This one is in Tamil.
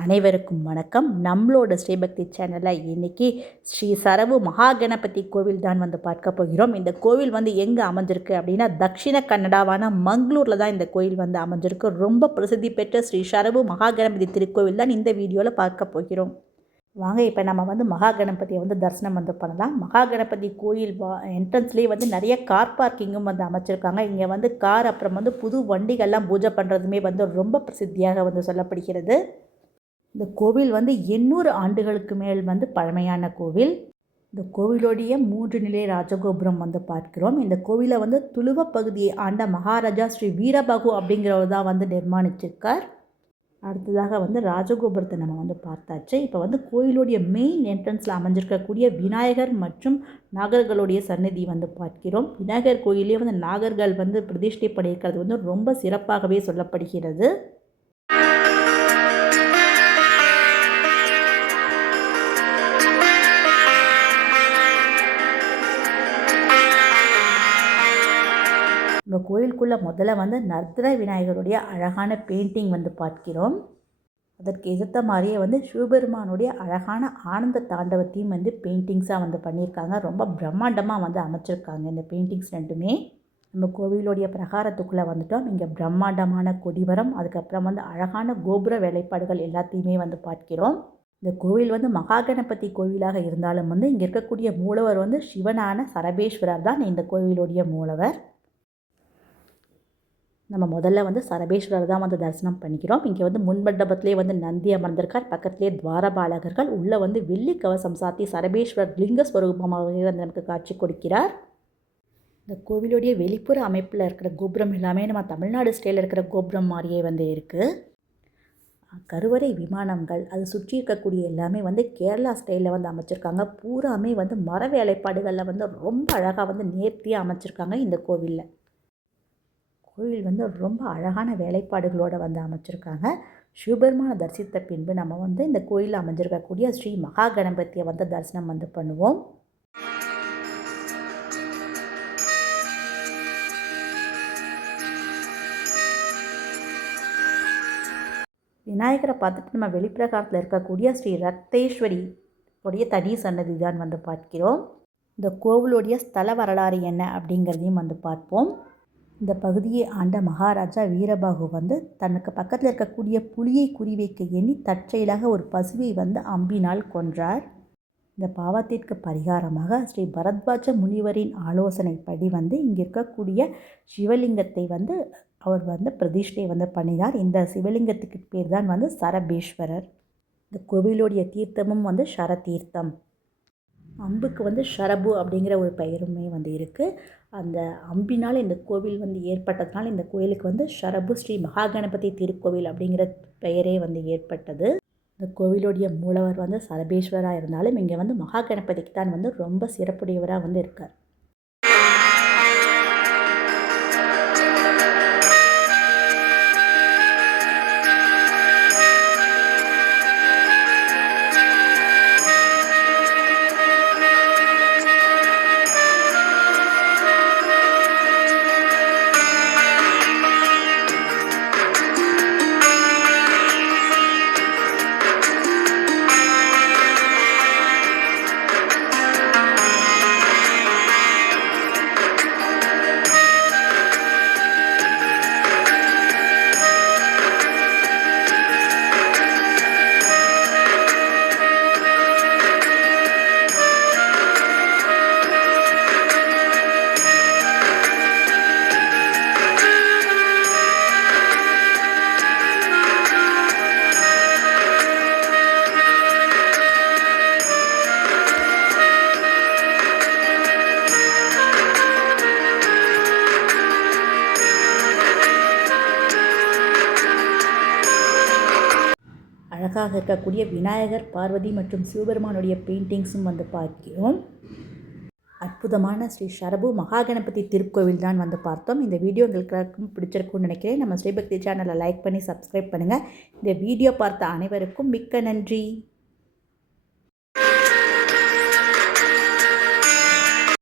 அனைவருக்கும் வணக்கம். நம்மளோட ஸ்ரீபக்தி சேனலில் இன்றைக்கி ஸ்ரீ சரவு மகாகணபதி கோவில் தான் பார்க்க போகிறோம். இந்த கோவில் எங்கே அமைஞ்சிருக்கு அப்படின்னா தக்ஷிண கன்னடாவான மங்களூரில் தான் இந்த கோயில் அமைஞ்சிருக்கு. ரொம்ப பிரசித்தி பெற்ற ஸ்ரீ சரவு மகாகணபதி திருக்கோவில் தான் இந்த வீடியோவில் பார்க்க போகிறோம். வாங்க இப்போ நம்ம மகாகணபதியை தரிசனம் பண்ணலாம். மகாகணபதி கோயில் என்ட்ரன்ஸ்லேயே நிறைய கார் பார்க்கிங்கும் அமைச்சிருக்காங்க. இங்கே கார் அப்புறம் புது வண்டிகள்லாம் பூஜை பண்ணுறதுமே ரொம்ப பிரசித்தியாக சொல்லப்படுகிறது. இந்த கோவில் 800 ஆண்டுகளுக்கு மேல் பழமையான கோவில். இந்த கோவிலுடைய 3 நிலை ராஜகோபுரம் பார்க்கிறோம். இந்த கோவிலை துளுவ பகுதியை ஆண்ட மகாராஜா ஸ்ரீ வீரபாகு அப்படிங்கிறவர் தான் நிர்மாணிச்சிருக்கார். அடுத்ததாக ராஜகோபுரத்தை நம்ம பார்த்தாச்சு. இப்போ கோயிலுடைய மெயின் என்ட்ரன்ஸில் அமைஞ்சிருக்கக்கூடிய விநாயகர் மற்றும் நாகர்களுடைய சன்னதி பார்க்கிறோம். விநாயகர் கோயிலே நாகர்கள் பிரதிஷ்டை பண்ணியிருக்கிறது ரொம்ப சிறப்பாகவே சொல்லப்படுகிறது. இந்த கோயிலுக்குள்ளே முதல்ல நர்த்தன விநாயகருடைய அழகான பெயிண்டிங் பார்க்கிறோம். அதற்கு எதிர்த்த மாதிரியே சிவபெருமானுடைய அழகான ஆனந்த தாண்டவத்தையும் பெயிண்டிங்ஸாக பண்ணியிருக்காங்க. ரொம்ப பிரம்மாண்டமாக அமைச்சிருக்காங்க இந்த பெயிண்டிங்ஸ் ரெண்டுமே. நம்ம கோவிலுடைய பிரகாரத்துக்குள்ளே வந்துட்டோம். இங்கே பிரம்மாண்டமான கொடிமரம், அதுக்கப்புறம் அழகான கோபுர வேலைப்பாடுகள் எல்லாத்தையுமே பார்க்கிறோம். இந்த கோவில் மகாகணபதி கோவிலாக இருந்தாலும் இங்கே இருக்கக்கூடிய மூலவர் சிவனான சரபேஸ்வரர் தான் இந்த கோவிலுடைய மூலவர். நம்ம முதல்ல சரபேஸ்வரர் தான் தரிசனம் பண்ணிக்கிறோம். இங்கே முன்மண்டபத்திலே நந்தி அமர்ந்திருக்கார். பக்கத்திலே துவாரபாலகர்கள் உள்ள வெள்ளி கவசம் சாத்தி சரபேஸ்வரர் லிங்க ஸ்வரூபமாகவே நமக்கு காட்சி கொடுக்கிறார். இந்த கோவிலுடைய வெளிப்புற அமைப்பில் இருக்கிற கோபுரம் எல்லாமே நம்ம தமிழ்நாடு ஸ்டைலில் இருக்கிற கோபுரம் மாதிரியே இருக்குது. கருவறை விமானங்கள் அது சுற்றி இருக்கக்கூடிய எல்லாமே கேரளா ஸ்டைலில் அமைச்சிருக்காங்க. பூராமே மர வேலைப்பாடுகளில் ரொம்ப அழகாக நேர்த்தியாக அமைச்சிருக்காங்க. இந்த கோவிலில் கோவில் ரொம்ப அழகான வேலைப்பாடுகளோடு அமைச்சிருக்காங்க. சிவபெருமானை தரிசித்த பின்பு நம்ம இந்த கோயிலில் அமைஞ்சிருக்கக்கூடிய ஸ்ரீ மகாகணபதியை தரிசனம் பண்ணுவோம். விநாயகரை பார்த்துட்டு நம்ம வெளிப்பிரகாரத்தில் இருக்கக்கூடிய ஸ்ரீ ரக்தேஸ்வரி உடைய தனி சன்னதி தான் பார்க்கிறோம். இந்த கோவிலுடைய ஸ்தல வரலாறு என்ன அப்படிங்கிறதையும் பார்ப்போம். இந்த பகுதியை ஆண்ட மகாராஜா வீரபாகு தனக்கு பக்கத்தில் இருக்கக்கூடிய புலியை குறிவைக்க எண்ணி தற்செயலாக ஒரு பசுவை அம்பினால் கொன்றார். இந்த பாவத்திற்கு பரிகாரமாக ஸ்ரீ பரத்வாஜ முனிவரின் ஆலோசனைப்படி இங்கே இருக்கக்கூடிய சிவலிங்கத்தை அவர் பிரதிஷ்டை பண்ணினார். இந்த சிவலிங்கத்துக்கு பேர் தான் சரபேஸ்வரர். இந்த கோவிலுடைய தீர்த்தமும் ஷரதீர்த்தம். அம்புக்கு ஷரபு அப்படிங்கிற ஒரு பெயருமே இருக்குது. அந்த அம்பினால் இந்த கோவில் ஏற்பட்டதுனால இந்த கோயிலுக்கு ஷரபு ஸ்ரீ மகாகணபதி திருக்கோவில் அப்படிங்கிற பெயரே ஏற்பட்டது. இந்த கோவிலுடைய மூலவர் சரபேஸ்வராக இருந்தாலும் இங்கே மகாகணபதிக்கு தான் ரொம்ப சிறப்புடையவராக இருக்கார். அழகாக இருக்கக்கூடிய விநாயகர், பார்வதி மற்றும் சிவபெருமானுடைய பெயிண்டிங்ஸும் பார்க்கிறோம். அற்புதமான ஸ்ரீ சரபு மகாகணபதி திருக்கோவில் தான் பார்த்தோம். இந்த வீடியோ உங்களுக்கு பிடிச்சிருக்குன்னு நினைக்கிறேன். நம்ம ஸ்ரீபக்தி சேனலை லைக் பண்ணி சப்ஸ்கிரைப் பண்ணுங்கள். இந்த வீடியோ பார்த்த அனைவருக்கும் மிக்க நன்றி.